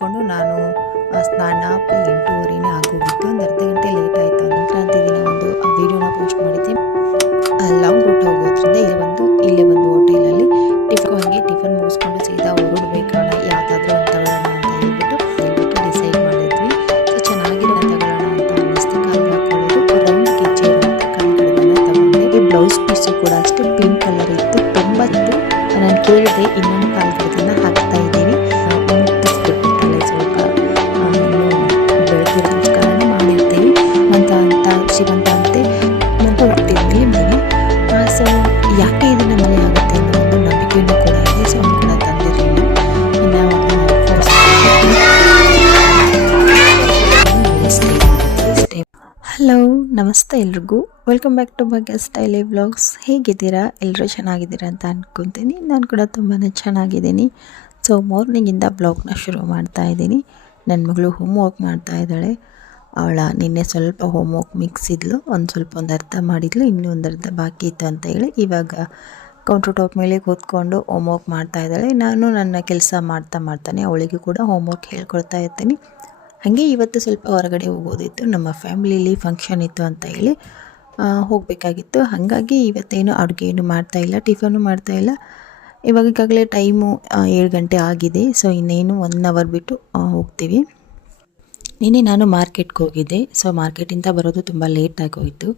ಕುಡ್ಕೊಂಡು ನಾನು ಸ್ನಾನ 8:30ನೇ ಆಗೋಗಿತ್ತು. ಒಂದು ಅರ್ಧ ಗಂಟೆ ಲೇಟ್ ಆಯಿತು. ಸಂಕ್ರಾಂತಿ ದಿನ ಒಂದು ವೀಡಿಯೋನ ಪೋಸ್ಟ್ ಮಾಡಿದ್ದೆ. ಲಾಂಗ್ ರೂಟ್ ಹೋಗೋದ್ರಿಂದ ಇಲ್ಲೇ ಒಂದು ಹೋಟೆಲಲ್ಲಿ ಟಿಫನ್ ಮುಗಿಸ್ಕೊಂಡು ಸೀದಾ ಹೊರಡಬೇಕಣ್ಣ, ಯಾವುದಾದ್ರೂ ಒಂದು ತಗೊಳ್ಳೋಣ ಅಂತ ಹೇಳ್ಬಿಟ್ಟು ಡಿಸೈಡ್ ಮಾಡಿದ್ವಿ. ಸೊ ಚೆನ್ನಾಗಿರೋ ತಗೊಳ್ಳೋಣ ಅಂತ ಅನ್ನಿಸ್ತು. ಕಾಲಿಗೆ ಹಾಕೊಳ್ಳೋದು ರೌಂಡ್ ಗೆಜ್ಜೆ ಇರುವಂಥ ಕಾಲ್ಗಡಗನ್ನ ತಗೊಂಡೆ. ಈ ಬ್ಲೌಸ್ ಪೀಸು ಕೂಡ ಅಷ್ಟೇ ಪಿಂಕ್ ಕಲರ್ ಇತ್ತು. 90 ನಾನು ಕೇಳಿದೆ, ಇನ್ನೊಂದು ಕಾಲ್ಗಡಗನ್ನ ಹಾಕ್ತಾ ಇದ್ದೀವಿ. ಮುಟ್ಟಿಸ್ಬಿಟ್ಟಿತ್ತಲ್ಲ ಸ್ವಲ್ಪ ಇನ್ನು ಬೆಳಗಿರೋದಕ್ಕಾರಣ ಮಾಡಿರ್ತೀವಿ ಅಂತ ಶಿವಂತ ಅಂತೆ ಅಂತ ಹೊಟ್ಟಿದ್ವಿ ಮನೆ. ಸೊ ಯಾಕೆ ಇದನ್ನ ಮನೆ ಆಗುತ್ತೆ ಅನ್ನೋ ಒಂದು ನಂಬಿಕೆಯೂ ಕೂಡ ಇದೆ. ಸೊ ಅವ್ನು ಕೂಡ ತಂದಿರಲಿಲ್ಲ. ಇನ್ನು ಹಲೋ, ನಮಸ್ತೆ ಎಲ್ರಿಗೂ. Welcome back to Bhagya ಸ್ಟೈಲಿ vlogs. ಹೇಗಿದ್ದೀರಾ? ಎಲ್ಲರೂ ಚೆನ್ನಾಗಿದ್ದೀರಾ ಅಂತ ಅಂದ್ಕೊತೀನಿ. ನಾನು ಕೂಡ ತುಂಬಾ ಚೆನ್ನಾಗಿದ್ದೀನಿ. ಸೊ ಮಾರ್ನಿಂಗಿಂದ ಬ್ಲಾಗ್ನ ಶುರು ಮಾಡ್ತಾ ಇದ್ದೀನಿ. ನನ್ನ ಮಗಳು ಹೋಮ್ ವರ್ಕ್ ಮಾಡ್ತಾ ಇದ್ದಾಳೆ. ಅವಳ ನಿನ್ನೆ ಸ್ವಲ್ಪ ಹೋಮ್ ವರ್ಕ್ ಮಿಕ್ಸ್ ಇದ್ಲು, ಒಂದು ಅರ್ಧ ಮಾಡಿದ್ಲು, ಇನ್ನೂ ಒಂದು ಅರ್ಧ ಬಾಕಿ ಇತ್ತು ಅಂತ ಹೇಳಿ ಇವಾಗ ಕೌಂಟರ್ ಟಾಪ್ ಮೇಲೆ ಕೂತ್ಕೊಂಡು ಹೋಮ್ ವರ್ಕ್ ಮಾಡ್ತಾ ಇದ್ದಾಳೆ. ನಾನು ನನ್ನ ಕೆಲಸ ಮಾಡ್ತಾನೆ ಅವಳಿಗೆ ಕೂಡ ಹೋಮ್ ವರ್ಕ್ ಹೇಳ್ಕೊಡ್ತಾ ಇರ್ತೀನಿ. ಹಾಗೆ ಇವತ್ತು ಸ್ವಲ್ಪ ಹೊರಗಡೆ ಹೋಗೋದಿತ್ತು, ನಮ್ಮ ಫ್ಯಾಮಿಲಿಲಿ ಫಂಕ್ಷನ್ ಇತ್ತು ಅಂತ ಹೇಳಿ ಹೋಗಬೇಕಾಗಿತ್ತು. ಹಾಗಾಗಿ ಇವತ್ತೇನು ಅಡುಗೆ ಏನು ಮಾಡ್ತಾಯಿಲ್ಲ, ಟಿಫನು ಮಾಡ್ತಾಯಿಲ್ಲ. ಈಗಾಗಲೇ ಟೈಮು 7 ಗಂಟೆ ಆಗಿದೆ. ಸೊ ಇನ್ನೇನು 1 ಅವರ್ ಬಿಟ್ಟು ಹೋಗ್ತೀವಿ. ನಿನ್ನೆ ನಾನು ಮಾರ್ಕೆಟ್ಗೆ ಹೋಗಿದ್ದೆ. ಸೊ ಮಾರ್ಕೆಟಿಂದ ಬರೋದು ತುಂಬ ಲೇಟ್ ಆಗೋಯಿತು.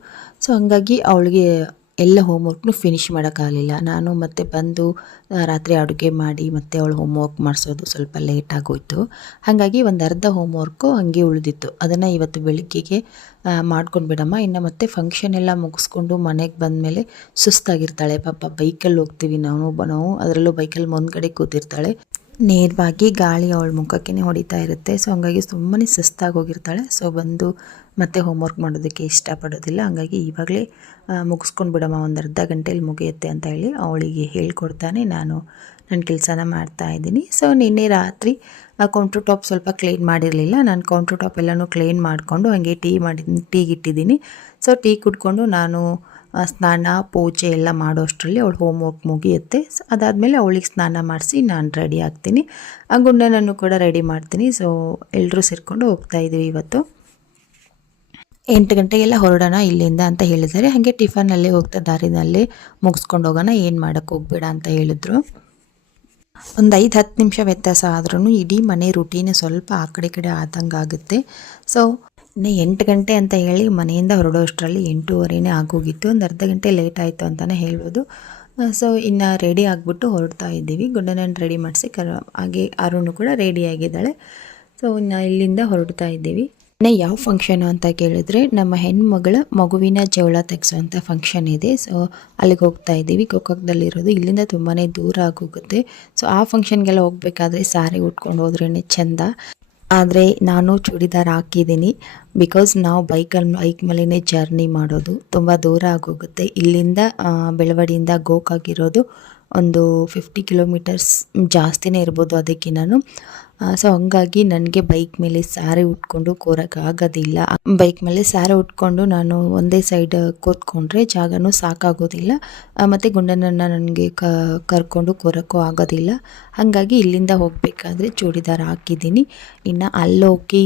ಸೊ ಹಾಗಾಗಿ ಅವಳಿಗೆ ಎಲ್ಲ ಹೋಮ್ ವರ್ಕ್ನು ಫಿನಿಷ್ ಮಾಡೋಕ್ಕಾಗಲಿಲ್ಲ. ನಾನು ಮತ್ತೆ ಬಂದು ರಾತ್ರಿ ಅಡುಗೆ ಮಾಡಿ ಮತ್ತೆ ಅವಳು ಹೋಮ್ ವರ್ಕ್ ಮಾಡಿಸೋದು ಸ್ವಲ್ಪ ಲೇಟ್ ಆಗೋಯಿತು. ಹಾಗಾಗಿ ಒಂದು ಅರ್ಧ ಹೋಮ್ ವರ್ಕು ಹಂಗೆ ಉಳಿದಿತ್ತು. ಅದನ್ನು ಇವತ್ತು ಬೆಳಿಗ್ಗೆಗೆ ಮಾಡ್ಕೊಂಡು ಬಿಡಮ್ಮ, ಇನ್ನು ಮತ್ತೆ ಫಂಕ್ಷನ್ ಎಲ್ಲ ಮುಗಿಸ್ಕೊಂಡು ಮನೆಗೆ ಬಂದಮೇಲೆ ಸುಸ್ತಾಗಿರ್ತಾಳೆ ಪಾಪ. ಬೈಕಲ್ಲಿ ಹೋಗ್ತೀವಿ ನಾವು ಅದರಲ್ಲೂ ಬೈಕಲ್ಲಿ ಮುಂದ್ಗಡೆ ಕೂತಿರ್ತಾಳೆ. ನೇರವಾಗಿ ಗಾಳಿ ಅವಳ ಮುಖಕ್ಕೆ ಹೊಡಿತಾ ಇರುತ್ತೆ. ಸೊ ಹಂಗಾಗಿ ತುಂಬಾ ಸುಸ್ತಾಗಿ ಹೋಗಿರ್ತಾಳೆ. ಸೊ ಬಂದು ಮತ್ತೆ ಹೋಮ್ವರ್ಕ್ ಮಾಡೋದಕ್ಕೆ ಇಷ್ಟಪಡೋದಿಲ್ಲ. ಹಂಗಾಗಿ ಇವಾಗಲೇ ಮುಗಿಸ್ಕೊಂಡು ಬಿಡಮ್ಮ, ಒಂದು ಅರ್ಧ ಗಂಟೆಯಲ್ಲಿ ಮುಗಿಯುತ್ತೆ ಅಂತ ಹೇಳಿ ಅವಳಿಗೆ ಹೇಳ್ಕೊಡ್ತಾನೆ ನಾನು ನನ್ನ ಕೆಲಸನ ಮಾಡ್ತಾಯಿದ್ದೀನಿ. ಸೊ ನಿನ್ನೆ ರಾತ್ರಿ ಕೌಂಟ್ರ್ ಟಾಪ್ ಸ್ವಲ್ಪ ಕ್ಲೀನ್ ಮಾಡಿರಲಿಲ್ಲ. ನಾನು ಕೌಂಟ್ರ್ ಟಾಪ್ ಎಲ್ಲನೂ ಕ್ಲೀನ್ ಮಾಡಿಕೊಂಡು ಹಾಗೆ ಟೀಗೆ ಇಟ್ಟಿದ್ದೀನಿ. ಸೊ ಟೀ ಕುಡ್ಕೊಂಡು ನಾನು ಸ್ನಾನ ಪೂಜೆ ಎಲ್ಲ ಮಾಡೋ ಅಷ್ಟರಲ್ಲಿ ಅವಳು ಹೋಮ್ ವರ್ಕ್ ಮುಗಿಯುತ್ತೆ. ಅದಾದಮೇಲೆ ಅವಳಿಗೆ ಸ್ನಾನ ಮಾಡಿಸಿ ನಾನು ರೆಡಿ ಆಗ್ತೀನಿ. ಆ ಗುಂಡನನ್ನು ಕೂಡ ರೆಡಿ ಮಾಡ್ತೀನಿ. ಸೊ ಎಲ್ಲರೂ ಸೇರಿಕೊಂಡು ಹೋಗ್ತಾಯಿದ್ದೀವಿ. ಇವತ್ತು 8 ಗಂಟೆಗೆಲ್ಲ ಹೊರಡೋಣ ಇಲ್ಲಿಂದ ಅಂತ ಹೇಳಿದ್ದಾರೆ. ಹಾಗೆ ಟಿಫನ್ನಲ್ಲೇ ಹೋಗ್ತಾ ದಾರಿನಲ್ಲೇ ಮುಗಿಸ್ಕೊಂಡು ಹೋಗೋಣ, ಏನು ಮಾಡೋಕ್ಕೆ ಹೋಗ್ಬೇಡ ಅಂತ ಹೇಳಿದ್ರು. ಒಂದು 5-10 ನಿಮಿಷ ವ್ಯತ್ಯಾಸ ಆದ್ರೂ ಇಡೀ ಮನೆ ರುಟೀನ್ ಸ್ವಲ್ಪ ಆ ಕಡೆ ಆದಂಗೆ ಆಗುತ್ತೆ. ಸೊ ಇನ್ನು 8 ಗಂಟೆ ಅಂತ ಹೇಳಿ ಮನೆಯಿಂದ ಹೊರಡೋ ಅಷ್ಟರಲ್ಲಿ 8:30ನೇ ಆಗೋಗಿತ್ತು. ಒಂದು ಅರ್ಧ ಗಂಟೆ ಲೇಟ್ ಆಯಿತು ಅಂತಲೇ ಹೇಳ್ಬೋದು. ಸೊ ಇನ್ನು ರೆಡಿ ಆಗಿಬಿಟ್ಟು ಹೊರಡ್ತಾ ಇದ್ದೀವಿ. ಗುಂಡನನ್ನು ರೆಡಿ ಮಾಡಿಸಿ ಹಾಗೆ ಅರುಣ್ ಕೂಡ ರೆಡಿಯಾಗಿದ್ದಾಳೆ. ಸೊ ಇನ್ನು ಇಲ್ಲಿಂದ ಹೊರಡ್ತಾ ಇದ್ದೀವಿ. ಇನ್ನು ಯಾವ ಫಂಕ್ಷನು ಅಂತ ಕೇಳಿದ್ರೆ ನಮ್ಮ ಹೆಣ್ಮಗಳ ಮಗುವಿನ ಜವಳ ತೆಗೆಸೋವಂಥ ಫಂಕ್ಷನ್ ಇದೆ. ಸೊ ಅಲ್ಲಿಗೆ ಹೋಗ್ತಾ ಇದ್ದೀವಿ. ಗೋಕಾಕ್ದಲ್ಲಿರೋದು, ಇಲ್ಲಿಂದ ತುಂಬಾ ದೂರ ಆಗೋಗುತ್ತೆ. ಸೊ ಆ ಫಂಕ್ಷನ್ಗೆಲ್ಲ ಹೋಗ್ಬೇಕಾದ್ರೆ ಸಾರಿ ಉಟ್ಕೊಂಡು ಹೋದ್ರೇ ಚೆಂದ. ಆದರೆ ನಾನು ಚೂಡಿದಾರ್ ಹಾಕಿದ್ದೀನಿ. ಬಿಕಾಸ್ ನಾವು ಬೈಕ್ ಮೇಲೇ ಜರ್ನಿ ಮಾಡೋದು, ತುಂಬ ದೂರ ಆಗೋಗುತ್ತೆ. ಇಲ್ಲಿಂದ ಬೆಳವಡಿಯಿಂದ ಗೋಕಾಗಿರೋದು ಒಂದು 50 ಕಿಲೋಮೀಟರ್ಸ್ ಜಾಸ್ತಿನೇ ಇರ್ಬೋದು. ಅದಕ್ಕೆ ನಾನು ಸೊ ಹಂಗಾಗಿ ನನಗೆ ಬೈಕ್ ಮೇಲೆ ಸಾರಿ ಉಟ್ಕೊಂಡು ಕೂರೋಕ್ಕಾಗೋದಿಲ್ಲ. ಬೈಕ್ ಮೇಲೆ ಸಾರಿ ಉಟ್ಕೊಂಡು ನಾನು ಒಂದೇ ಸೈಡ್ ಕೂತ್ಕೊಂಡ್ರೆ ಜಾಗನೂ ಸಾಕಾಗೋದಿಲ್ಲ. ಮತ್ತು ಗುಂಡನನ್ನು ನನಗೆ ಕರ್ಕೊಂಡು ಕೂರೋಕ್ಕೂ ಆಗೋದಿಲ್ಲ. ಹಾಗಾಗಿ ಇಲ್ಲಿಂದ ಹೋಗಬೇಕಾದ್ರೆ ಚೂಡಿದಾರ್ ಹಾಕಿದ್ದೀನಿ. ಇನ್ನು ಅಲ್ಲೋಗಿ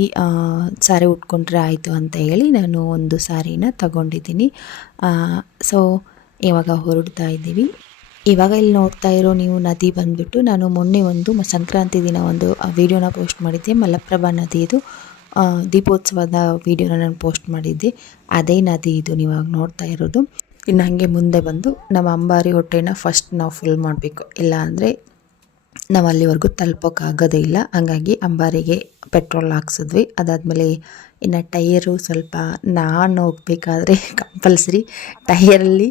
ಸಾರಿ ಉಟ್ಕೊಂಡ್ರೆ ಆಯಿತು ಅಂತ ಹೇಳಿ ನಾನು ಒಂದು ಸಾರಿನ ತಗೊಂಡಿದ್ದೀನಿ. ಸೊ ಇವಾಗ ಹೊರಡ್ತಾ ಇದ್ದೀವಿ. ಇವಾಗ ಇಲ್ಲಿ ನೋಡ್ತಾ ಇರೋ ನೀವು ನದಿ ಬಂದುಬಿಟ್ಟು, ನಾನು ಮೊನ್ನೆ ಒಂದು ಸಂಕ್ರಾಂತಿ ದಿನ ಒಂದು ವೀಡಿಯೋನ ಪೋಸ್ಟ್ ಮಾಡಿದ್ದೆ. ಮಲಪ್ರಭಾ ನದಿ ಇದು. ದೀಪೋತ್ಸವದ ವೀಡಿಯೋನ ನಾನು ಪೋಸ್ಟ್ ಮಾಡಿದ್ದೆ. ಅದೇ ನದಿ ಇದು ನೀವಾಗ ನೋಡ್ತಾ ಇರೋದು. ಇನ್ನು ಹಾಗೆ ಮುಂದೆ ಬಂದು ನಮ್ಮ ಅಂಬಾರಿ ಹೊಟ್ಟೆನ ಫಸ್ಟ್ ನಾವು ಫುಲ್ ಮಾಡಬೇಕು, ಇಲ್ಲ ಅಂದರೆ ನಾವು ಅಲ್ಲಿವರೆಗೂ ತಲುಪೋಕ್ಕಾಗೋದೇ ಇಲ್ಲ. ಹಾಗಾಗಿ ಅಂಬಾರಿಗೆ ಪೆಟ್ರೋಲ್ ಹಾಕ್ಸಿದ್ವಿ. ಅದಾದಮೇಲೆ ಇನ್ನು ಟೈರು ಸ್ವಲ್ಪ ನಾನು ಹೋಗ್ಬೇಕಾದ್ರೆ ಕಂಪಲ್ಸರಿ ಟೈರಲ್ಲಿ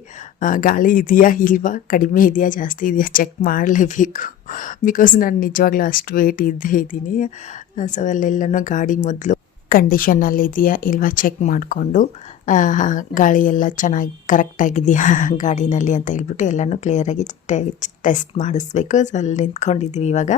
ಗಾಳಿ ಇದೆಯಾ ಇಲ್ವಾ, ಕಡಿಮೆ ಇದೆಯಾ ಜಾಸ್ತಿ ಇದೆಯಾ ಚೆಕ್ ಮಾಡಲೇಬೇಕು. ಬಿಕಾಸ್ ನಾನು ನಿಜವಾಗ್ಲೂ ಅಷ್ಟು ವೇಟ್ ಇದ್ದೀನಿ. ಸೊ ಅಲ್ಲೆಲ್ಲನೂ ಗಾಡಿ ಮೊದಲು ಕಂಡೀಷನಲ್ಲಿ ಇದೆಯಾ ಇಲ್ವಾ ಚೆಕ್ ಮಾಡಿಕೊಂಡು ಗಾಳಿ ಎಲ್ಲ ಚೆನ್ನಾಗಿ ಕರೆಕ್ಟಾಗಿದೆಯಾ ಗಾಡಿನಲ್ಲಿ ಅಂತ ಹೇಳ್ಬಿಟ್ಟು ಎಲ್ಲನೂ ಕ್ಲಿಯರಾಗಿ ಟೆಸ್ಟ್ ಮಾಡಿಸ್ಬೇಕು. ಸೊ ಅಲ್ಲಿ ನಿಂತ್ಕೊಂಡಿದ್ವಿ. ಇವಾಗ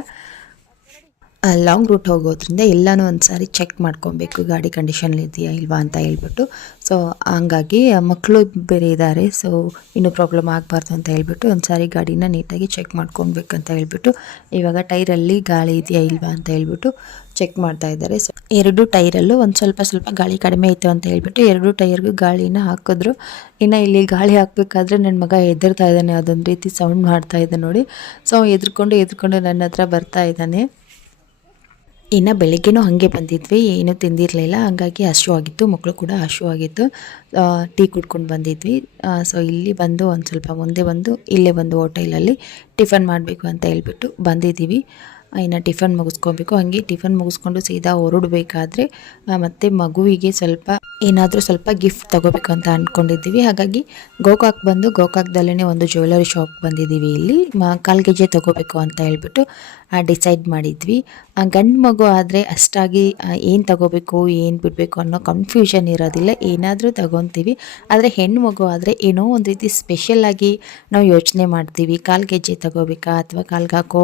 ಲಾಂಗ್ ರೂಟ್ ಹೋಗೋದ್ರಿಂದ ಎಲ್ಲನೂ ಒಂದು ಸಾರಿ ಚೆಕ್ ಮಾಡ್ಕೊಬೇಕು, ಗಾಡಿ ಕಂಡೀಷನ್ ಇದೆಯಾ ಇಲ್ವಾ ಅಂತ ಹೇಳ್ಬಿಟ್ಟು. ಸೊ ಹಂಗಾಗಿ ಮಕ್ಕಳು ಬೇರೆ ಇದ್ದಾರೆ, ಸೊ ಇನ್ನೂ ಪ್ರಾಬ್ಲಮ್ ಆಗಬಾರ್ದು ಅಂತ ಹೇಳ್ಬಿಟ್ಟು ಒಂದು ಸಾರಿ ಗಾಡಿನ ನೀಟಾಗಿ ಚೆಕ್ ಮಾಡ್ಕೊಬೇಕಂತ ಹೇಳ್ಬಿಟ್ಟು ಇವಾಗ ಟೈರಲ್ಲಿ ಗಾಳಿ ಇದೆಯಾ ಇಲ್ವಾ ಅಂತ ಹೇಳ್ಬಿಟ್ಟು ಚೆಕ್ ಮಾಡ್ತಾ ಇದ್ದಾರೆ. ಸೊ 2 ಟೈರಲ್ಲೂ ಒಂದು ಸ್ವಲ್ಪ ಗಾಳಿ ಕಡಿಮೆ ಇತ್ತು ಅಂತ ಹೇಳ್ಬಿಟ್ಟು 2 ಟೈರ್ಗೂ ಗಾಳಿನ ಹಾಕಿದ್ರು. ಇನ್ನು ಇಲ್ಲಿ ಗಾಳಿ ಹಾಕಬೇಕಾದ್ರೆ ನನ್ನ ಮಗ ಹೆದರ್ತಾ ಇದ್ದಾನೆ, ಅದೊಂದು ರೀತಿ ಸೌಂಡ್ ಮಾಡ್ತಾ ಇದ್ದ ನೋಡಿ. ಸೊ ಎದ್ಕೊಂಡು ನನ್ನ ಹತ್ರ ಬರ್ತಾ ಇದ್ದಾನೆ. ಇನ್ನು ಬೆಳಗ್ಗೆನೂ ಹಾಗೆ ಬಂದಿದ್ವಿ, ಏನೂ ತಿಂದಿರಲಿಲ್ಲ, ಹಂಗಾಗಿ ಹಸಿವಾಗಿತ್ತು, ಮಕ್ಕಳು ಕೂಡ ಹಸಿವಾಗಿತ್ತು. ಟೀ ಕುಡ್ಕೊಂಡು ಬಂದಿದ್ವಿ. ಸೊ ಇಲ್ಲಿ ಬಂದು ಒಂದು ಸ್ವಲ್ಪ ಮುಂದೆ ಬಂದು ಇಲ್ಲೇ ಒಂದು ಹೋಟೆಲಲ್ಲಿ ಟಿಫನ್ ಮಾಡಬೇಕು ಅಂತ ಹೇಳ್ಬಿಟ್ಟು ಬಂದಿದ್ದೀವಿ. ಇನ್ನು ಟಿಫನ್ ಮುಗಿಸ್ಕೊಬೇಕು. ಹಾಗೆ ಟಿಫನ್ ಮುಗಿಸ್ಕೊಂಡು ಸೀದಾ ಹೊರಡಬೇಕಾದ್ರೆ ಮತ್ತು ಮಗುವಿಗೆ ಏನಾದರೂ ಸ್ವಲ್ಪ ಗಿಫ್ಟ್ ತೊಗೋಬೇಕು ಅಂತ ಅಂದ್ಕೊಂಡಿದ್ದೀವಿ. ಹಾಗಾಗಿ ಗೋಕಾಕ್ದಲ್ಲೇ ಒಂದು ಜ್ಯುವೆಲರಿ ಶಾಪ್ ಬಂದಿದ್ದೀವಿ. ಇಲ್ಲಿ ಕಾಲ್ಗೆಜ್ಜೆ ತೊಗೋಬೇಕು ಅಂತ ಹೇಳ್ಬಿಟ್ಟು ಡಿಸೈಡ್ ಮಾಡಿದ್ವಿ. ಗಂಡು ಮಗು ಆದರೆ ಅಷ್ಟಾಗಿ ಏನು ತೊಗೋಬೇಕು ಏನು ಬಿಡಬೇಕು ಅನ್ನೋ ಕನ್ಫ್ಯೂಷನ್ ಇರೋದಿಲ್ಲ, ಏನಾದರೂ ತೊಗೊತೀವಿ. ಆದರೆ ಹೆಣ್ಣು ಮಗು ಆದರೆ ಏನೋ ಒಂದು ರೀತಿ ಸ್ಪೆಷಲಾಗಿ ನಾವು ಯೋಚನೆ ಮಾಡ್ತೀವಿ, ಕಾಲ್ಗೆಜ್ಜೆ ತೊಗೋಬೇಕಾ ಅಥವಾ ಕಾಲ್ಗೆ ಹಾಕೋ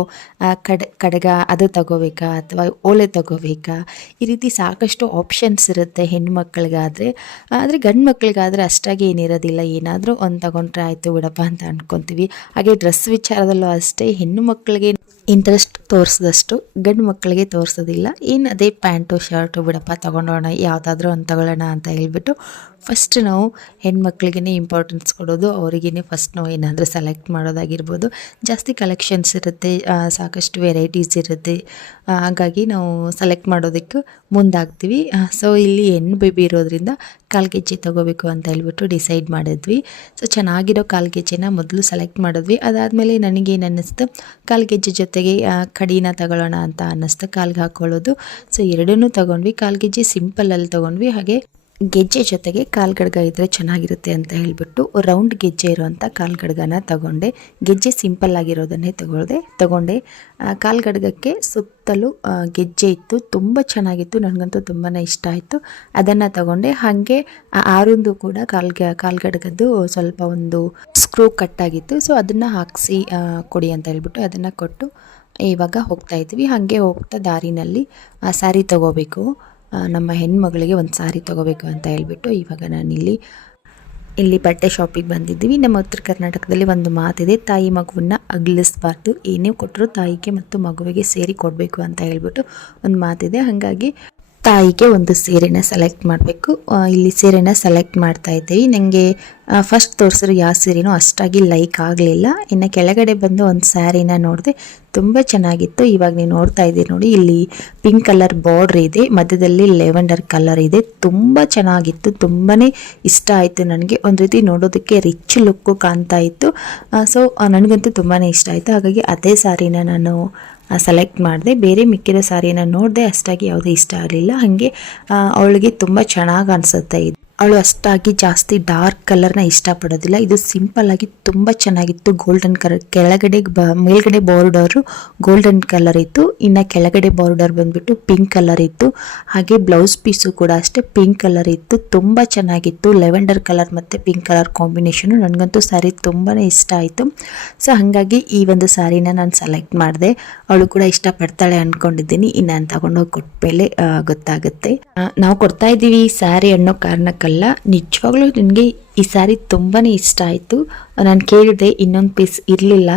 ಕಡಗ ಅದು ತೊಗೋಬೇಕಾ ಅಥವಾ ಓಲೆ ತೊಗೋಬೇಕಾ, ಈ ರೀತಿ ಸಾಕಷ್ಟು ಆಪ್ಷನ್ಸ್ ಇರುತ್ತೆ ಹೆಣ್ಣು ಮಕ್ಕಳಿಗಾದರೆ. ಆದರೆ ಗಂಡು ಮಕ್ಕಳಿಗಾದರೆ ಅಷ್ಟಾಗಿ ಏನಿರೋದಿಲ್ಲ, ಏನಾದರೂ ಒಂದು ತೊಗೊಂಡ್ರೆ ಆಯಿತು ಬಿಡಪ್ಪ ಅಂತ ಅಂದ್ಕೊತೀವಿ. ಹಾಗೆ ಡ್ರೆಸ್ ವಿಚಾರದಲ್ಲೂ ಅಷ್ಟೇ, ಹೆಣ್ಣು ಮಕ್ಕಳಿಗೆ ಇಂಟ್ರೆಸ್ಟ್ ತೋರಿಸಿದಷ್ಟು ಗಂಡು ಮಕ್ಕಳಿಗೆ ತೋರಿಸೋದಿಲ್ಲ. ಏನು ಅದೇ ಪ್ಯಾಂಟು ಶರ್ಟು ಬಿಡಪ್ಪ ತೊಗೊಂಡೋಣ, ಯಾವುದಾದ್ರೂ ಒಂದು ತೊಗೊಳ್ಳೋಣ ಅಂತ ಹೇಳ್ಬಿಟ್ಟು ಫಸ್ಟ್ ನಾವು ಹೆಣ್ಮಕ್ಳಿಗೇ ಇಂಪಾರ್ಟೆನ್ಸ್ ಕೊಡೋದು, ಅವರಿಗೇ ಫಸ್ಟ್ ನಾವು ಏನಾದರೂ ಸೆಲೆಕ್ಟ್ ಮಾಡೋದಾಗಿರ್ಬೋದು. ಜಾಸ್ತಿ ಕಲೆಕ್ಷನ್ಸ್ ಇರುತ್ತೆ, ಸಾಕಷ್ಟು ವೆರೈಟೀಸ್ ಇರುತ್ತೆ, ಹಾಗಾಗಿ ನಾವು ಸೆಲೆಕ್ಟ್ ಮಾಡೋದಕ್ಕೆ ಮುಂದಾಗ್ತೀವಿ. ಸೊ ಇಲ್ಲಿ ಹೆಣ್ಣು ಬೇಬಿ ಇರೋದ್ರಿಂದ ಕಾಲ್ಗೆಜ್ಜೆ ತೊಗೋಬೇಕು ಅಂತ ಹೇಳ್ಬಿಟ್ಟು ಡಿಸೈಡ್ ಮಾಡಿದ್ವಿ. ಸೊ ಚೆನ್ನಾಗಿರೋ ಕಾಲ್ಗೆಜ್ಜೆನ ಮೊದಲು ಸೆಲೆಕ್ಟ್ ಮಾಡಿದ್ವಿ. ಅದಾದಮೇಲೆ ನನಗೇನು ಅನ್ನಿಸ್ತು, ಕಾಲ್ಗೆಜ್ಜೆ ಜೊತೆಗೆ ಕಡಿನ ತಗೊಳ್ಳೋಣ ಅಂತ ಅನ್ನಿಸ್ತು, ಕಾಲ್ಗೆ ಹಾಕ್ಕೊಳ್ಳೋದು. ಸೊ ಎರಡನ್ನೂ ತೊಗೊಂಡ್ವಿ. ಕಾಲ್ಗೆಜ್ಜೆ ಸಿಂಪಲಲ್ಲಿ ತೊಗೊಂಡ್ವಿ, ಹಾಗೆ ಗೆಜ್ಜೆ ಜೊತೆಗೆ ಕಾಲ್ಗಡ್ಗ ಇದ್ದರೆ ಚೆನ್ನಾಗಿರುತ್ತೆ ಅಂತ ಹೇಳಿಬಿಟ್ಟು ರೌಂಡ್ ಗೆಜ್ಜೆ ಇರೋವಂಥ ಕಾಲ್ಗಡ್ಗನ ತಗೊಂಡೆ. ಗೆಜ್ಜೆ ಸಿಂಪಲ್ ಆಗಿರೋದನ್ನೇ ತಗೊಂಡೆ. ಕಾಲ್ಗಡ್ಗಕ್ಕೆ ಸುತ್ತಲೂ ಗೆಜ್ಜೆ ಇತ್ತು, ತುಂಬ ಚೆನ್ನಾಗಿತ್ತು, ನನಗಂತೂ ತುಂಬಾ ಇಷ್ಟ ಆಯಿತು. ಅದನ್ನು ತಗೊಂಡೆ. ಹಾಗೆ ಆರುಂದು ಕೂಡ ಕಾಲ್ಗಡ್ಗದ್ದು ಸ್ವಲ್ಪ ಒಂದು ಸ್ಕ್ರೂ ಕಟ್ಟಾಗಿತ್ತು, ಸೊ ಅದನ್ನು ಹಾಕಿಸಿ ಕೊಡಿ ಅಂತ ಹೇಳ್ಬಿಟ್ಟು ಅದನ್ನು ಕೊಟ್ಟು ಇವಾಗ ಹೋಗ್ತಾ ಇದ್ವಿ. ಹಾಗೆ ಹೋಗ್ತಾ ದಾರಿನಲ್ಲಿ ಸ್ಯಾರಿ ತೊಗೋಬೇಕು, ನಮ್ಮ ಹೆಣ್ಮಗಳಿಗೆ ಒಂದು ಸಾರಿ ತೊಗೋಬೇಕು ಅಂತ ಹೇಳ್ಬಿಟ್ಟು ಇವಾಗ ನಾನಿಲ್ಲಿ ಬಟ್ಟೆ ಶಾಪಿಗೆ ಬಂದಿದ್ದೀವಿ. ನಮ್ಮ ಉತ್ತರ ಕರ್ನಾಟಕದಲ್ಲಿ ಒಂದು ಮಾತಿದೆ, ತಾಯಿ ಮಗುವನ್ನು ಅಗಲಿಸಬಾರ್ದು, ಏನೇ ಕೊಟ್ಟರು ತಾಯಿಗೆ ಮತ್ತು ಮಗುವಿಗೆ ಸೇರಿ ಕೊಡಬೇಕು ಅಂತ ಹೇಳ್ಬಿಟ್ಟು ಒಂದು ಮಾತಿದೆ. ಹಾಗಾಗಿ ತಾಯಿಗೆ ಒಂದು ಸೀರೆನ ಸೆಲೆಕ್ಟ್ ಮಾಡಬೇಕು. ಇಲ್ಲಿ ಸೀರೆನ ಸೆಲೆಕ್ಟ್ ಮಾಡ್ತಾ ಇದ್ದೀವಿ. ನನಗೆ ಫಸ್ಟ್ ತೋರಿಸಿರೋ ಯಾವ ಸೀರೆನೂ ಅಷ್ಟಾಗಿ ಲೈಕ್ ಆಗಲಿಲ್ಲ. ಇನ್ನು ಕೆಳಗಡೆ ಬಂದು ಒಂದು ಸ್ಯಾರಿನ ನೋಡಿದೆ, ತುಂಬ ಚೆನ್ನಾಗಿತ್ತು. ಇವಾಗ ನೀವು ನೋಡ್ತಾ ಇದ್ದೀರಿ ನೋಡಿ, ಇಲ್ಲಿ ಪಿಂಕ್ ಕಲರ್ ಬಾರ್ಡ್ರ್ ಇದೆ, ಮಧ್ಯದಲ್ಲಿ ಲೆವೆಂಡರ್ ಕಲರ್ ಇದೆ, ತುಂಬ ಚೆನ್ನಾಗಿತ್ತು, ತುಂಬಾ ಇಷ್ಟ ಆಯಿತು ನನಗೆ. ಒಂದು ರೀತಿ ನೋಡೋದಕ್ಕೆ ರಿಚ್ ಲುಕ್ಕು ಕಾಣ್ತಾ ಇತ್ತು. ಸೊ ನನಗಂತೂ ತುಂಬಾ ಇಷ್ಟ ಆಯಿತು. ಹಾಗಾಗಿ ಅದೇ ಸ್ಯಾರಿನ ನಾನು ಸೆಲೆಕ್ಟ್ ಮಾಡಿದೆ. ಬೇರೆ ಮಿಕ್ಕಿದ ಸ್ಯಾರಿನ ನೋಡಿದೆ, ಅಷ್ಟಾಗಿ ಯಾವುದೇ ಇಷ್ಟ ಆಗಲಿಲ್ಲ. ಹಾಗೆ ಅವಳಿಗೆ ತುಂಬ ಚೆನ್ನಾಗಿ ಅನಿಸುತ್ತೆ ಇದು. ಅವಳು ಅಷ್ಟಾಗಿ ಜಾಸ್ತಿ ಡಾರ್ಕ್ ಕಲರ್ನ ಇಷ್ಟಪಡೋದಿಲ್ಲ. ಇದು ಸಿಂಪಲ್ ಆಗಿ ತುಂಬ ಚೆನ್ನಾಗಿತ್ತು. ಗೋಲ್ಡನ್ ಕಲರ್ ಕೆಳಗಡೆ ಮೇಲ್ಗಡೆ ಬಾರ್ಡರು ಗೋಲ್ಡನ್ ಕಲರ್ ಇತ್ತು, ಇನ್ನು ಕೆಳಗಡೆ ಬಾರ್ಡರ್ ಬಂದುಬಿಟ್ಟು ಪಿಂಕ್ ಕಲರ್ ಇತ್ತು. ಹಾಗೆ ಬ್ಲೌಸ್ ಪೀಸು ಕೂಡ ಅಷ್ಟೇ ಪಿಂಕ್ ಕಲರ್ ಇತ್ತು, ತುಂಬ ಚೆನ್ನಾಗಿತ್ತು. ಲೆವೆಂಡರ್ ಕಲರ್ ಮತ್ತು ಪಿಂಕ್ ಕಲರ್ ಕಾಂಬಿನೇಷನು ನನಗಂತೂ ಸ್ಯಾರಿ ತುಂಬಾ ಇಷ್ಟ ಆಯಿತು. ಸೊ ಹಾಗಾಗಿ ಈ ಒಂದು ಸ್ಯಾರಿನ ನಾನು ಸೆಲೆಕ್ಟ್ ಮಾಡಿದೆ. ಅವಳು ಕೂಡ ಇಷ್ಟಪಡ್ತಾಳೆ ಅಂದ್ಕೊಂಡಿದ್ದೀನಿ. ಇನ್ನು ನಾನು ತಗೊಂಡೋಗಿ ಕೊಟ್ಮೇಲೆ ಗೊತ್ತಾಗುತ್ತೆ. ನಾವು ಕೊಡ್ತಾ ಇದ್ದೀವಿ ಈ ಸ್ಯಾರಿ ಅನ್ನೋ ಕಾರಣಕ್ಕಲ್ಲ, ನಿಜವಾಗ್ಲೂ ನನಗೆ ಈ ಸ್ಯಾರಿ ತುಂಬಾ ಇಷ್ಟ ಆಯಿತು. ನಾನು ಕೇಳಿದೆ, ಇನ್ನೊಂದು ಪೀಸ್ ಇರಲಿಲ್ಲ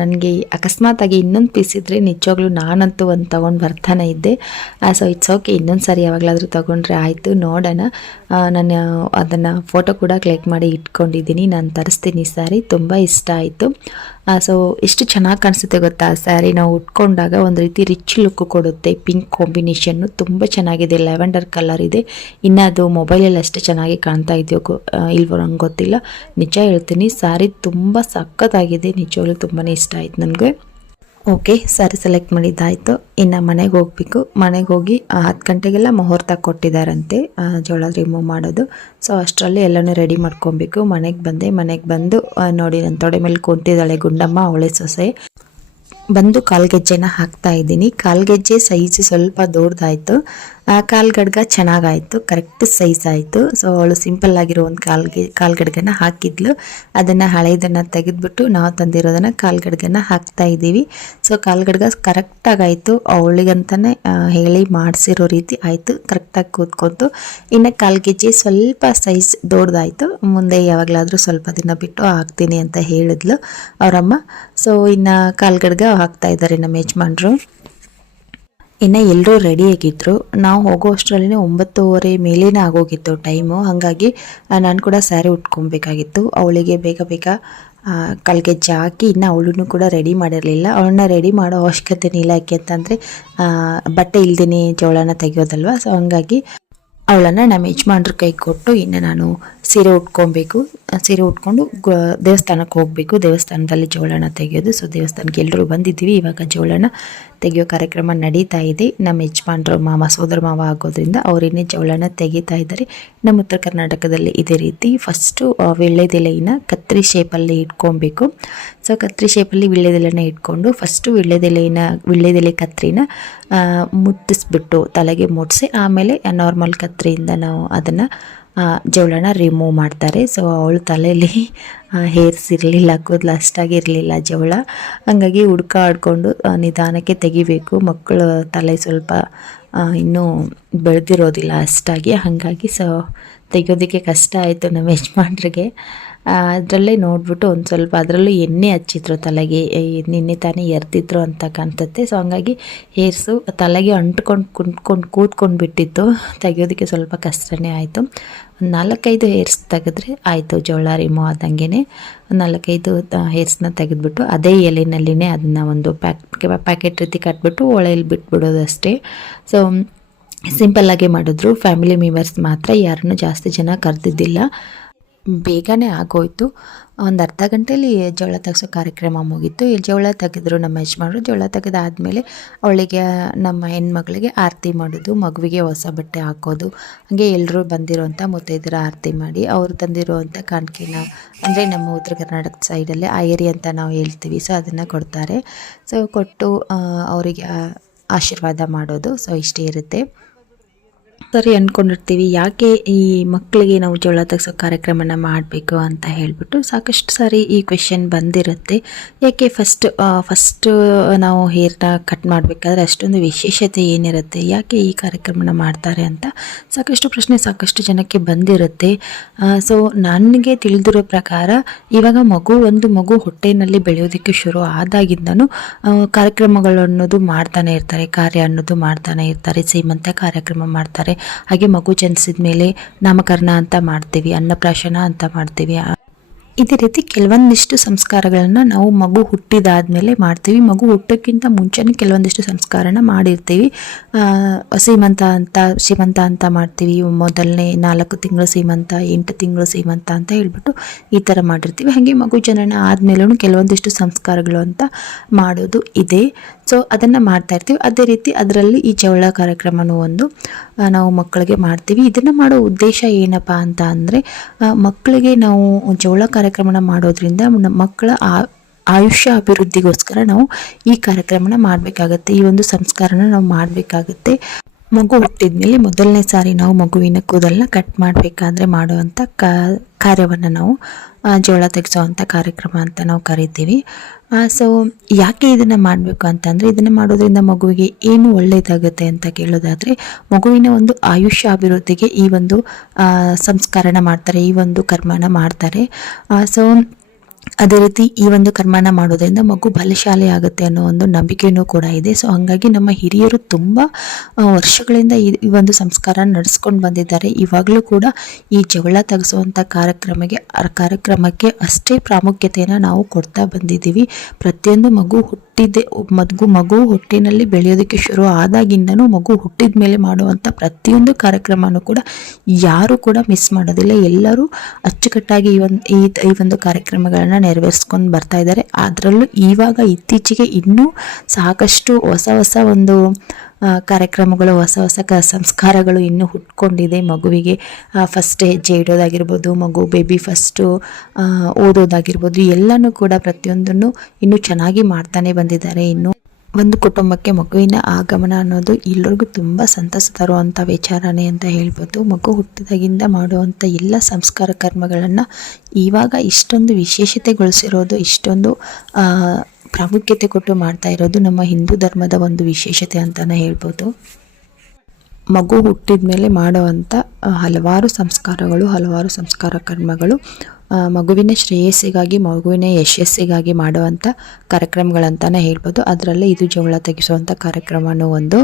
ನನಗೆ, ಅಕಸ್ಮಾತಾಗಿ ಇನ್ನೊಂದು ಪೀಸ್ ಇದ್ದರೆ ನಿಜವಾಗ್ಲೂ ನಾನಂತೂ ಒಂದು ತೊಗೊಂಡು ಬರ್ತಾನೆ ಇದ್ದೆ. ಸೊ ಇಟ್ಸ್ ಓಕೆ, ಇನ್ನೊಂದು ಸಾರಿ ಯಾವಾಗಲಾದರೂ ತೊಗೊಂಡ್ರೆ ಆಯಿತು, ನೋಡೋಣ. ನಾನು ಅದನ್ನು ಫೋಟೋ ಕೂಡ ಕ್ಲಿಕ್ ಮಾಡಿ ಇಟ್ಕೊಂಡಿದ್ದೀನಿ. ನಾನು ತರಿಸ್ತೀನಿ ಸ್ಯಾರಿ, ತುಂಬ ಇಷ್ಟ ಆಯಿತು. ಸೊ ಎಷ್ಟು ಚೆನ್ನಾಗಿ ಕಾಣಿಸುತ್ತೆ ಗೊತ್ತಾ ಸ್ಯಾರಿ, ನಾವು ಉಟ್ಕೊಂಡಾಗ ಒಂದು ರೀತಿ ರಿಚ್ ಲುಕ್ ಕೊಡುತ್ತೆ. ಪಿಂಕ್ ಕಾಂಬಿನೇಷನ್ನು ತುಂಬ ಚೆನ್ನಾಗಿದೆ, ಲೆವೆಂಡರ್ ಕಲರ್ ಇದೆ. ಇನ್ನು ಅದು ಮೊಬೈಲಲ್ಲಿ ಅಷ್ಟೇ ಚೆನ್ನಾಗಿ ಕಾಣ್ತಾ ಇದೆಯೋ ಇಲ್ವೋ ನಂಗೆ ಗೊತ್ತಿಲ್ಲ. ನಿಜ ಹೇಳ್ತೀನಿ, ಸ್ಯಾರಿ ತುಂಬ ಸಖತ್ತಾಗಿದೆ, ನಿಜವಾಗ್ಲೂ ತುಂಬಾ ಇಷ್ಟ ಆಯಿತು ನನಗೆ. ಓಕೆ, ಸ್ಯಾರಿ ಸೆಲೆಕ್ಟ್ ಮಾಡಿದ್ದಾಯಿತು. ಇನ್ನು ಮನೆಗೆ ಹೋಗಬೇಕು. ಮನೆಗೆ ಹೋಗಿ 10 ಗಂಟೆಗೆಲ್ಲ ಮುಹೂರ್ತ ಕೊಟ್ಟಿದ್ದಾರಂತೆ ಜೋಳ ರಿಮೂವ್ ಮಾಡೋದು. ಸೊ ಅಷ್ಟರಲ್ಲಿ ಎಲ್ಲನೂ ರೆಡಿ ಮಾಡ್ಕೊಬೇಕು. ಮನೆಗೆ ಬಂದು ನೋಡಿ, ನನ್ನ ತೊಡೆ ಮೇಲೆ ಕುಂತಿದ್ದಾಳೆ ಗುಂಡಮ್ಮ, ಅವಳೆ ಸೊಸೆ. ಬಂದು ಕಾಲ್ಗೆಜ್ಜೆನ ಹಾಕ್ತಾ ಇದ್ದೀನಿ. ಕಾಲ್ಗೆಜ್ಜೆ ಸೈಜ್ ಸ್ವಲ್ಪ ದೊಡ್ಡದಾಯಿತು, ಕಾಲ್ಗಡ್ಗ ಚೆನ್ನಾಗಾಯಿತು, ಕರೆಕ್ಟ್ ಸೈಜ್ ಆಯಿತು. ಸೊ ಅವಳು ಸಿಂಪಲ್ ಆಗಿರೋ ಒಂದು ಕಾಲ್ಗಡ್ಗನ ಹಾಕಿದ್ಲು. ಅದನ್ನು ಹಳೆಯದನ್ನು ತೆಗೆದುಬಿಟ್ಟು ನಾವು ತಂದಿರೋದನ್ನು ಕಾಲ್ಗಡ್ಗನ ಹಾಕ್ತಾ ಇದ್ದೀವಿ. ಸೊ ಕಾಲ್ಗಡ್ಗ ಕರೆಕ್ಟಾಗಾಯಿತು, ಅವಳಿಗಂತಲೇ ಹೇಳಿ ಮಾಡಿಸಿರೋ ರೀತಿ ಆಯಿತು, ಕರೆಕ್ಟಾಗಿ ಕೂತ್ಕೊಂತು. ಇನ್ನು ಕಾಲ್ಗೆಜ್ಜೆ ಸ್ವಲ್ಪ ಸೈಜ್ ದೊಡ್ಡದಾಯಿತು, ಮುಂದೆ ಯಾವಾಗಲಾದರೂ ಸ್ವಲ್ಪ ದಿನ ಬಿಟ್ಟು ಹಾಕ್ತೀನಿ ಅಂತ ಹೇಳಿದ್ಲು ಅವರಮ್ಮ. ಸೊ ಇನ್ನು ಕಾಲ್ಗಡ್ಗ ಹಾಕ್ತಾ ಇದ್ದಾರೆ ನಮ್ಮ ಯಜಮಾನ್ರು. ಇನ್ನು ಎಲ್ಲರೂ ರೆಡಿಯಾಗಿದ್ದರು. ನಾವು ಹೋಗೋ ಅಷ್ಟರಲ್ಲಿ 9:30 ಮೇಲೇನೇ ಆಗೋಗಿತ್ತು ಟೈಮು. ಹಾಗಾಗಿ ನಾನು ಕೂಡ ಸ್ಯಾರಿ ಉಟ್ಕೊಬೇಕಾಗಿತ್ತು. ಅವಳಿಗೆ ಬೇಗ ಬೇಗ ಕಾಲ್ಗೆಜ್ಜೆ ಹಾಕಿ, ಇನ್ನು ಅವಳನ್ನು ಕೂಡ ರೆಡಿ ಮಾಡಿರಲಿಲ್ಲ. ಅವಳನ್ನ ರೆಡಿ ಮಾಡೋ ಅವಶ್ಯಕತೆನೇ ಇಲ್ಲ, ಯಾಕೆ ಅಂತಂದರೆ ಬಟ್ಟೆ ಇಲ್ದೇ ಜವಳನ ತೆಗೆಯೋದಲ್ವ. ಸೊ ಹಂಗಾಗಿ ಅವಳನ್ನು ನಮ್ಮ ಯಜಮಾನ್ರ ಕೈ ಕೊಟ್ಟು ಇನ್ನು ನಾನು ಸೀರೆ ಉಟ್ಕೊಬೇಕು. ಸೀರೆ ಉಟ್ಕೊಂಡು ದೇವಸ್ಥಾನಕ್ಕೆ ಹೋಗಬೇಕು. ದೇವಸ್ಥಾನದಲ್ಲಿ ಜವಳನ ತೆಗೆಯೋದು. ಸೊ ದೇವಸ್ಥಾನಕ್ಕೆ ಎಲ್ಲರೂ ಬಂದಿದ್ದೀವಿ. ಇವಾಗ ಜವಳನ ತೆಗೆಯೋ ಕಾರ್ಯಕ್ರಮ ನಡೀತಾ ಇದೆ. ನಮ್ಮ ಯಜಮಾನ್ರು ಸೋದರ ಮಾವ ಆಗೋದ್ರಿಂದ ಅವರೇನೇ ಜವಳನ ತೆಗಿತಾ ಇದ್ದಾರೆ. ನಮ್ಮ ಉತ್ತರ ಕರ್ನಾಟಕದಲ್ಲಿ ಇದೇ ರೀತಿ ಫಸ್ಟು ವೀಳ್ಯದೆಲೆನ ಕತ್ರಿ ಶೇಪಲ್ಲಿ ಇಟ್ಕೊಬೇಕು. ಸೊ ಕತ್ರಿ ಶೇಪಲ್ಲಿ ವೀಳ್ಯದೆಲೆನ ಇಟ್ಕೊಂಡು ಫಸ್ಟು ವೀಳ್ಯದೆಲೆ ಕತ್ರಿನ ಮುಟ್ಟಿಸ್ಬಿಟ್ಟು ತಲೆಗೆ ಮುಟ್ಟಿಸಿ ಆಮೇಲೆ ನಾರ್ಮಲ್ ಕತ್ರಿಯಿಂದ ನಾವು ಅದನ್ನು ಜವಳನ ರಿಮೂವ್ ಮಾಡ್ತಾರೆ. ಸೊ ಅವಳು ತಲೆಯಲ್ಲಿ ಹೇರ್ಸ್ ಇರಲಿಲ್ಲ, ಕೂದಲು ಅಷ್ಟಾಗಿ ಇರಲಿಲ್ಲ ಜವಳ. ಹಾಗಾಗಿ ಹುಡ್ಕಾಡ್ಕೊಂಡು ನಿಧಾನಕ್ಕೆ ತೆಗಿಬೇಕು. ಮಕ್ಕಳು ತಲೆ ಸ್ವಲ್ಪ ಇನ್ನೂ ಬೆಳೆದಿರೋದಿಲ್ಲ ಅಷ್ಟಾಗಿ, ಹಾಗಾಗಿ ಸೊ ತೆಗೆಯೋದಕ್ಕೆ ಕಷ್ಟ ಆಯಿತು ನಮ್ಮ ಯಜಮಾನ್ರಿಗೆ. ಅದರಲ್ಲೇ ನೋಡಿಬಿಟ್ಟು ಒಂದು ಸ್ವಲ್ಪ ಅದರಲ್ಲೂ ಎಣ್ಣೆ ಹಚ್ಚಿದ್ರು ತಲೆಗೆ, ನಿನ್ನೆ ತಾನೇ ಎರ್ದಿದ್ರು ಅಂತ ಕಾಣ್ತತ್ತೆ. ಸೊ ಹಂಗಾಗಿ ಹೇರ್ಸು ತಲೆಗೆ ಅಂಟ್ಕೊಂಡು ಕೂತ್ಕೊಂಡು ಬಿಟ್ಟಿತ್ತು. ತೆಗೆಯೋದಕ್ಕೆ ಸ್ವಲ್ಪ ಕಷ್ಟನೇ ಆಯಿತು. ಒಂದು 4-5 ಹೇರ್ಸ್ ತೆಗೆದ್ರೆ ಆಯಿತು, ಜವಳ ರಿಮೂವ್ ಆದಂಗೆ. 4-5 ಹೇರ್ಸ್ನ ತೆಗೆದ್ಬಿಟ್ಟು ಅದೇ ಎಲೆನಲ್ಲಿನೇ ಅದನ್ನು ಒಂದು ಪ್ಯಾಕೆಟ್ ರೀತಿ ಕಟ್ಬಿಟ್ಟು ಒಳೆಯಲ್ಲಿ ಬಿಟ್ಬಿಡೋದಷ್ಟೇ. ಸೊ ಸಿಂಪಲ್ಲಾಗೆ ಮಾಡಿದ್ರು. ಫ್ಯಾಮಿಲಿ ಮೆಂಬರ್ಸ್ ಮಾತ್ರ, ಯಾರನ್ನೂ ಜಾಸ್ತಿ ಜನ ಕರೆದಿದ್ದಿಲ್ಲ. ಬೇಗನೆ ಆಗೋಯ್ತು. ಒಂದು ಅರ್ಧ ಗಂಟೆಯಲ್ಲಿ ಜವಳ ತೆಗೆಸೋ ಕಾರ್ಯಕ್ರಮ ಮುಗೀತು. ಜವಳ ತೆಗೆದ್ರು ನಮ್ಮ ಯಜಮಾನರು. ಜವಳ ತೆಗೆದಾದ್ಮೇಲೆ ಅವಳಿಗೆ, ನಮ್ಮ ಹೆಣ್ಮಗಳಿಗೆ ಆರತಿ ಮಾಡೋದು, ಮಗುವಿಗೆ ಹೊಸ ಬಟ್ಟೆ ಹಾಕೋದು, ಹಾಗೆ ಎಲ್ಲರೂ ಬಂದಿರೋಂಥ ಮುತ್ತೈದೆಯರ ಆರತಿ ಮಾಡಿ ಅವರು ತಂದಿರುವಂಥ ಕಾಣಿಕೆನ, ಅಂದರೆ ನಮ್ಮ ಉತ್ತರ ಕರ್ನಾಟಕ ಸೈಡಲ್ಲಿ ಆಯರಿ ಅಂತ ನಾವು ಹೇಳ್ತೀವಿ. ಸೊ ಅದನ್ನು ಕೊಡ್ತಾರೆ. ಸೊ ಕೊಟ್ಟು ಅವರಿಗೆ ಆಶೀರ್ವಾದ ಮಾಡೋದು. ಸೊ ಇಷ್ಟೇ ಇರುತ್ತೆ. ಸರಿ ಅಂದ್ಕೊಂಡಿರ್ತೀವಿ, ಯಾಕೆ ಈ ಮಕ್ಕಳಿಗೆ ನಾವು ಜವಳ ತೆಗೆಸೋ ಕಾರ್ಯಕ್ರಮನ ಮಾಡಬೇಕು ಅಂತ ಹೇಳಿಬಿಟ್ಟು ಸಾಕಷ್ಟು ಸಾರಿ ಈ ಕ್ವೆಶನ್ ಬಂದಿರುತ್ತೆ. ಯಾಕೆ ಫಸ್ಟ್ ನಾವು ಹೇರ್ನ ಕಟ್ ಮಾಡಬೇಕಾದ್ರೆ ಅಷ್ಟೊಂದು ವಿಶೇಷತೆ ಏನಿರುತ್ತೆ, ಯಾಕೆ ಈ ಕಾರ್ಯಕ್ರಮನ ಮಾಡ್ತಾರೆ ಅಂತ ಸಾಕಷ್ಟು ಪ್ರಶ್ನೆ ಸಾಕಷ್ಟು ಜನಕ್ಕೆ ಬಂದಿರುತ್ತೆ. ಸೊ ನನಗೆ ತಿಳಿದಿರೋ ಪ್ರಕಾರ ಇವಾಗ ಒಂದು ಮಗು ಹೊಟ್ಟೆಯಲ್ಲಿ ಬೆಳೆಯೋದಕ್ಕೆ ಶುರು ಆದಾಗಿಂದನೂ ಕಾರ್ಯಕ್ರಮಗಳು ಅನ್ನೋದು ಮಾಡ್ತಾನೆ ಇರ್ತಾರೆ, ಕಾರ್ಯ ಅನ್ನೋದು ಮಾಡ್ತಾನೆ ಇರ್ತಾರೆ. ಸೀಮಂತ ಕಾರ್ಯಕ್ರಮ ಮಾಡ್ತಾರೆ, ಹಾಗೆ ಮಗು ಜನಿಸಿದ ಮೇಲೆ ನಾಮಕರಣ ಅಂತ ಮಾಡ್ತೀವಿ, ಅನ್ನಪ್ರಾಶನ ಅಂತ ಮಾಡ್ತೀವಿ. ಇದೇ ರೀತಿ ಕೆಲವೊಂದಿಷ್ಟು ಸಂಸ್ಕಾರಗಳನ್ನು ನಾವು ಮಗು ಹುಟ್ಟಿದಾದ್ಮೇಲೆ ಮಾಡ್ತೀವಿ. ಮಗು ಹುಟ್ಟೋಕ್ಕಿಂತ ಮುಂಚೆನೇ ಕೆಲವೊಂದಿಷ್ಟು ಸಂಸ್ಕಾರನ ಮಾಡಿರ್ತೀವಿ. ಸೀಮಂತ ಅಂತ ಮಾಡ್ತೀವಿ. ಮೊದಲನೇ 4 ತಿಂಗಳು ಸೀಮಂತ, 8 ತಿಂಗಳು ಸೀಮಂತ ಅಂತ ಹೇಳ್ಬಿಟ್ಟು ಈ ಥರ ಮಾಡಿರ್ತೀವಿ. ಹಾಗೆ ಮಗು ಜನನ ಆದಮೇಲೂ ಕೆಲವೊಂದಿಷ್ಟು ಸಂಸ್ಕಾರಗಳು ಅಂತ ಮಾಡೋದು ಇದೆ. ಸೊ ಅದನ್ನು ಮಾಡ್ತಾ ಇರ್ತೀವಿ. ಅದೇ ರೀತಿ ಅದರಲ್ಲಿ ಈ ಜವಳ ಕಾರ್ಯಕ್ರಮನೂ ಒಂದು ನಾವು ಮಕ್ಕಳಿಗೆ ಮಾಡ್ತೀವಿ. ಇದನ್ನು ಮಾಡೋ ಉದ್ದೇಶ ಏನಪ್ಪ ಅಂತ ಅಂದರೆ, ಮಕ್ಕಳಿಗೆ ನಾವು ಜವಳ ಕಾರ್ಯಕ್ರಮನ ಮಾಡೋದ್ರಿಂದ ಮಕ್ಕಳ ಆಯುಷ್ಯ ಅಭಿವೃದ್ಧಿಗೋಸ್ಕರ ನಾವು ಈ ಕಾರ್ಯಕ್ರಮನ ಮಾಡಬೇಕಾಗತ್ತೆ, ಈ ಒಂದು ಸಂಸ್ಕಾರನ ನಾವು ಮಾಡಬೇಕಾಗತ್ತೆ. ಮಗು ಹುಟ್ಟಿದ್ಮೇಲೆ ಮೊದಲನೇ ಸಾರಿ ನಾವು ಮಗುವಿನ ಕೂದಲನ್ನ ಕಟ್ ಮಾಡಬೇಕಾದ್ರೆ ಮಾಡುವಂಥ ಕಾರ್ಯವನ್ನು ನಾವು ಜವಳ ತೆಗೆಸೋವಂಥ ಕಾರ್ಯಕ್ರಮ ಅಂತ ನಾವು ಕರಿತೀವಿ. ಸೊ ಯಾಕೆ ಇದನ್ನು ಮಾಡಬೇಕು ಅಂತಂದರೆ, ಇದನ್ನು ಮಾಡೋದ್ರಿಂದ ಮಗುವಿಗೆ ಏನು ಒಳ್ಳೆಯದಾಗುತ್ತೆ ಅಂತ ಕೇಳೋದಾದರೆ, ಮಗುವಿನ ಒಂದು ಆಯುಷ್ಯ ಅಭಿವೃದ್ಧಿಗೆ ಈ ಒಂದು ಸಂಸ್ಕಾರನ ಮಾಡ್ತಾರೆ, ಈ ಒಂದು ಕರ್ಮನ ಮಾಡ್ತಾರೆ. ಸೊ ಅದೇ ರೀತಿ ಈ ಒಂದು ಕರ್ಮನ ಮಾಡೋದ್ರಿಂದ ಮಗು ಬಲಶಾಲಿ ಆಗುತ್ತೆ ಅನ್ನೋ ಒಂದು ನಂಬಿಕೆಯೂ ಕೂಡ ಇದೆ. ಸೊ ಹಾಗಾಗಿ ನಮ್ಮ ಹಿರಿಯರು ತುಂಬ ವರ್ಷಗಳಿಂದ ಈ ಒಂದು ಸಂಸ್ಕಾರ ನಡೆಸ್ಕೊಂಡು ಬಂದಿದ್ದಾರೆ. ಇವಾಗಲೂ ಕೂಡ ಈ ಜವಳ ತೆಗೆಸುವಂಥ ಕಾರ್ಯಕ್ರಮಕ್ಕೆ ಅಷ್ಟೇ ಪ್ರಾಮುಖ್ಯತೆಯನ್ನು ನಾವು ಕೊಡ್ತಾ ಬಂದಿದ್ದೀವಿ. ಪ್ರತಿಯೊಂದು ಮಗು ಹೊಟ್ಟೆನಲ್ಲಿ ಬೆಳೆಯೋದಕ್ಕೆ ಶುರು ಆದಾಗಿಂದನೂ ಮಗು ಹುಟ್ಟಿದ ಮೇಲೆ ಮಾಡುವಂಥ ಪ್ರತಿಯೊಂದು ಕಾರ್ಯಕ್ರಮನೂ ಕೂಡ ಯಾರು ಕೂಡ ಮಿಸ್ ಮಾಡೋದಿಲ್ಲ. ಎಲ್ಲರೂ ಅಚ್ಚುಕಟ್ಟಾಗಿ ಈ ಒಂದು ಕಾರ್ಯಕ್ರಮಗಳನ್ನ ನೆರವೇರಿಸ್ಕೊಂಡು ಬರ್ತಾ ಇದ್ದಾರೆ. ಅದರಲ್ಲೂ ಇವಾಗ ಇತ್ತೀಚೆಗೆ ಇನ್ನೂ ಸಾಕಷ್ಟು ಹೊಸ ಒಂದು ಕಾರ್ಯಕ್ರಮಗಳು, ಹೊಸ ಸಂಸ್ಕಾರಗಳು ಇನ್ನೂ ಹುಟ್ಕೊಂಡಿದೆ. ಮಗುವಿಗೆ ಫಸ್ಟ್ ಹೆಜ್ಜೆ ಇಡೋದಾಗಿರ್ಬೋದು, ಮಗು ಬೇಬಿ ಫಸ್ಟು ಓದೋದಾಗಿರ್ಬೋದು, ಎಲ್ಲನೂ ಕೂಡ ಪ್ರತಿಯೊಂದನ್ನು ಇನ್ನೂ ಚೆನ್ನಾಗಿ ಮಾಡ್ತಾನೆ ಬಂದಿದ್ದಾರೆ. ಇನ್ನು ಒಂದು ಕುಟುಂಬಕ್ಕೆ ಮಗುವಿನ ಆಗಮನ ಅನ್ನೋದು ಎಲ್ಲರಿಗೂ ತುಂಬ ಸಂತಸ ತರುವಂಥ ವಿಚಾರನೇ ಅಂತ ಹೇಳ್ಬೋದು. ಮಗು ಹುಟ್ಟಿದಾಗಿಂದ ಮಾಡುವಂಥ ಎಲ್ಲ ಸಂಸ್ಕಾರ ಕರ್ಮಗಳನ್ನು ಇವಾಗ ಇಷ್ಟೊಂದು ವಿಶೇಷತೆಗೊಳಿಸಿರೋದು, ಇಷ್ಟೊಂದು ಪ್ರಾಮುಖ್ಯತೆ ಕೊಟ್ಟು ಮಾಡ್ತಾ ಇರೋದು ನಮ್ಮ ಹಿಂದೂ ಧರ್ಮದ ಒಂದು ವಿಶೇಷತೆ ಅಂತಲೇ ಹೇಳ್ಬೋದು. ಮಗು ಹುಟ್ಟಿದ ಮೇಲೆ ಮಾಡುವಂಥ ಹಲವಾರು ಸಂಸ್ಕಾರಗಳು, ಹಲವಾರು ಸಂಸ್ಕಾರ ಕರ್ಮಗಳು ಮಗುವಿನ ಶ್ರೇಯಸ್ಸಿಗಾಗಿ, ಮಗುವಿನ ಯಶಸ್ಸಿಗಾಗಿ ಮಾಡುವಂಥ ಕಾರ್ಯಕ್ರಮಗಳಂತಲೇ ಹೇಳ್ಬೋದು. ಅದರಲ್ಲೇ ಇದು ಜವಳ ತೆಗೆಸುವಂಥ ಕಾರ್ಯಕ್ರಮನೂ ಒಂದು.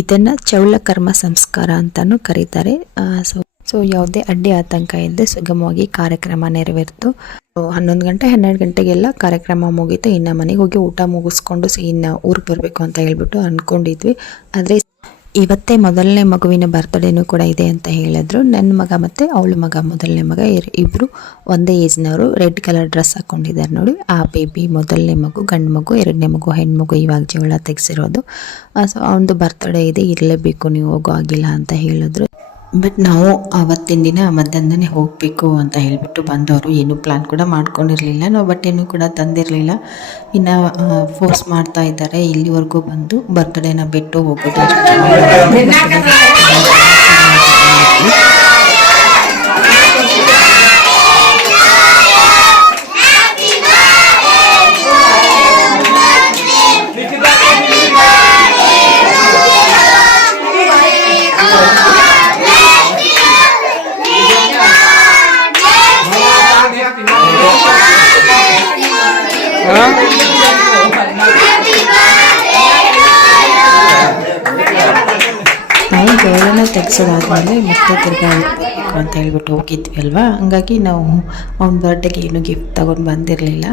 ಇದನ್ನು ಚೌಳ ಕರ್ಮ ಸಂಸ್ಕಾರ ಅಂತಲೂ ಕರೀತಾರೆ. ಸೊ ಯಾವುದೇ ಅಡ್ಡಿ ಆತಂಕ ಇಲ್ಲದೆ ಸುಗಮವಾಗಿ ಕಾರ್ಯಕ್ರಮ ನೆರವೇರಿತು. 11 ಗಂಟೆ 12 ಗಂಟೆಗೆಲ್ಲ ಕಾರ್ಯಕ್ರಮ ಮುಗೀತು. ಇನ್ನು ಮನೆಗೆ ಹೋಗಿ ಊಟ ಮುಗಿಸ್ಕೊಂಡು ಇನ್ನು ಊರಿಗೆ ಬರಬೇಕು ಅಂತ ಹೇಳ್ಬಿಟ್ಟು ಅಂದ್ಕೊಂಡಿದ್ವಿ. ಆದರೆ ಇವತ್ತೇ ಮೊದಲನೇ ಮಗುವಿನ ಬರ್ತ್ಡೇನೂ ಕೂಡ ಇದೆ ಅಂತ ಹೇಳಿದ್ರು. ನನ್ನ ಮಗ ಮತ್ತು ಅವಳ ಮಗ, ಮೊದಲನೇ ಮಗ ಇಬ್ಬರು ಒಂದೇ ಏಜ್ನವರು. ರೆಡ್ ಕಲರ್ ಡ್ರೆಸ್ ಹಾಕ್ಕೊಂಡಿದ್ದಾರೆ ನೋಡಿ. ಆ ಬೇಬಿ ಮೊದಲನೇ ಮಗು ಗಂಡು ಮಗು, ಎರಡನೇ ಮಗು ಹೆಣ್ಮಗು, ಇವಾಗ ಜವಳ ತೆಗೆಸಿರೋದು. ಸೊ ಅವನದು ಬರ್ತ್ಡೇ ಇದೆ, ಇರಲೇಬೇಕು ನೀವು ಹೋಗೋ ಆಗಿಲ್ಲ ಅಂತ ಹೇಳಿದ್ರು. ಬಟ್ ನಾವು ಆವತ್ತಿನ ದಿನ ಮಧ್ಯಾಹ್ನನೇ ಹೋಗಬೇಕು ಅಂತ ಹೇಳಿಬಿಟ್ಟು ಬಂದವರು. ಏನೂ ಪ್ಲ್ಯಾನ್ ಕೂಡ ಮಾಡ್ಕೊಂಡಿರಲಿಲ್ಲ, ನಾವು ಬಟ್ಟೆನೂ ಕೂಡ ತಂದಿರಲಿಲ್ಲ. ಇನ್ನು ಫೋರ್ಸ್ ಮಾಡ್ತಾ ಇದ್ದಾರೆ. ಇಲ್ಲಿವರೆಗೂ ಬಂದು ಬರ್ತ್ಡೇನ ಬಿಟ್ಟು ಹೋಗೋದು. ನಾವು ಜವಳನ ತೆಗೆಸೋದಾದ್ಮೇಲೆ ಮತ್ತೆ ತಿರ್ಗಾ ಅಂತ ಹೇಳ್ಬಿಟ್ಟು ಹೋಗಿದ್ವಿ ಅಲ್ವಾ. ಹಂಗಾಗಿ ನಾವು ಅವ್ನ ಬರ್ಡೇಗೆ ಏನು ಗಿಫ್ಟ್ ತಗೊಂಡು ಬಂದಿರಲಿಲ್ಲ.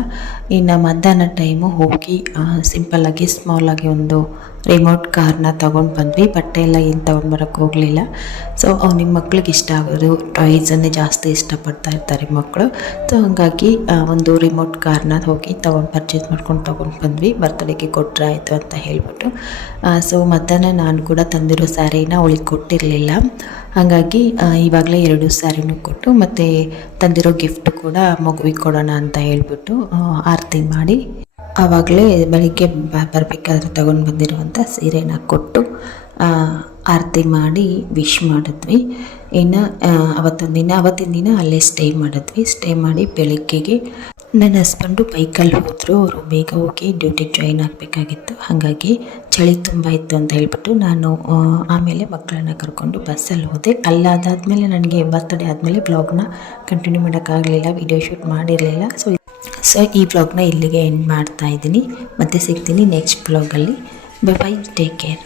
ಇನ್ನು ಮಧ್ಯಾಹ್ನ ಟೈಮು ಹೋಗಿ ಸಿಂಪಲ್ಲಾಗಿ ಸ್ಮಾಲಾಗಿ ಒಂದು ರಿಮೋಟ್ ಕಾರ್ನ ತೊಗೊಂಡು ಬಂದ್ವಿ. ಬಟ್ಟೆ ಎಲ್ಲ ಏನು ತೊಗೊಂಡ್ಬರೋಕ್ಕೆ ಹೋಗಲಿಲ್ಲ. ಸೊ ನಿಮ್ಮ ಮಕ್ಳಿಗೆ ಇಷ್ಟ ಆಗೋದು ಟಾಯ್ಸನ್ನೇ ಜಾಸ್ತಿ ಇಷ್ಟಪಡ್ತಾ ಇರ್ತಾರೆ ಮಕ್ಕಳು. ಸೊ ಹಾಗಾಗಿ ಒಂದು ರಿಮೋಟ್ ಕಾರ್ನ ಹೋಗಿ ಪರ್ಚೇಸ್ ಮಾಡ್ಕೊಂಡು ತೊಗೊಂಡು ಬಂದ್ವಿ. ಬರ್ತ್ಡೇಗೆ ಕೊಟ್ಟರೆ ಆಯಿತು ಅಂತ ಹೇಳ್ಬಿಟ್ಟು. ಸೊ ಮಧ್ಯಾಹ್ನ ನಾನು ಕೂಡ ತಂದಿರೋ ಸ್ಯಾರಿನ ಅವಳಿಗೆ ಕೊಟ್ಟಿರಲಿಲ್ಲ. ಹಾಗಾಗಿ ಇವಾಗಲೇ 2 ಸ್ಯಾರಿನೂ ಕೊಟ್ಟು ಮತ್ತು ತಂದಿರೋ ಗಿಫ್ಟ್ ಕೂಡ ಮಗುವಿಗೆ ಕೊಡೋಣ ಅಂತ ಹೇಳ್ಬಿಟ್ಟು ಆರತಿ ಮಾಡಿ ಆವಾಗಲೇ ಬೆಳಿಗ್ಗೆ ಬರಬೇಕಾದ್ರೆ ತಗೊಂಡು ಬಂದಿರುವಂಥ ಸೀರೆನ ಕೊಟ್ಟು ಆರತಿ ಮಾಡಿ ವಿಶ್ ಮಾಡಿದ್ವಿ. ಇನ್ನು ಅವತ್ತಿನ ದಿನ ಅಲ್ಲೇ ಸ್ಟೇ ಮಾಡಿ ಬೆಳಗ್ಗೆಗೆ ನನ್ನ ಹಸ್ಬೆಂಡು ಬೈಕಲ್ಲಿ ಹೋದರು. ಅವರು ಬೇಗ ಹೋಗಿ ಡ್ಯೂಟಿಗೆ ಜಾಯಿನ್ ಆಗಬೇಕಾಗಿತ್ತು. ಹಾಗಾಗಿ ಚಳಿ ತುಂಬ ಇತ್ತು ಅಂತ ಹೇಳ್ಬಿಟ್ಟು ನಾನು ಆಮೇಲೆ ಮಕ್ಕಳನ್ನ ಕರ್ಕೊಂಡು ಬಸ್ಸಲ್ಲಿ ಹೋದೆ. ಅದಾದಮೇಲೆ ನನಗೆ ಬರ್ತ್ಡೇ ಆದಮೇಲೆ ಬ್ಲಾಗ್ನ ಕಂಟಿನ್ಯೂ ಮಾಡೋಕ್ಕಾಗಲಿಲ್ಲ, ವಿಡಿಯೋ ಶೂಟ್ ಮಾಡಿರಲಿಲ್ಲ. ಸೊ ಈ ಬ್ಲಾಗ್ನ ಇಲ್ಲಿಗೆ ಎಂಡ್ ಮಾಡ್ತಾ ಇದ್ದೀನಿ. ಮತ್ತೆ ಸಿಗ್ತೀನಿ ನೆಕ್ಸ್ಟ್ ಬ್ಲಾಗಲ್ಲಿ. Bye, take care.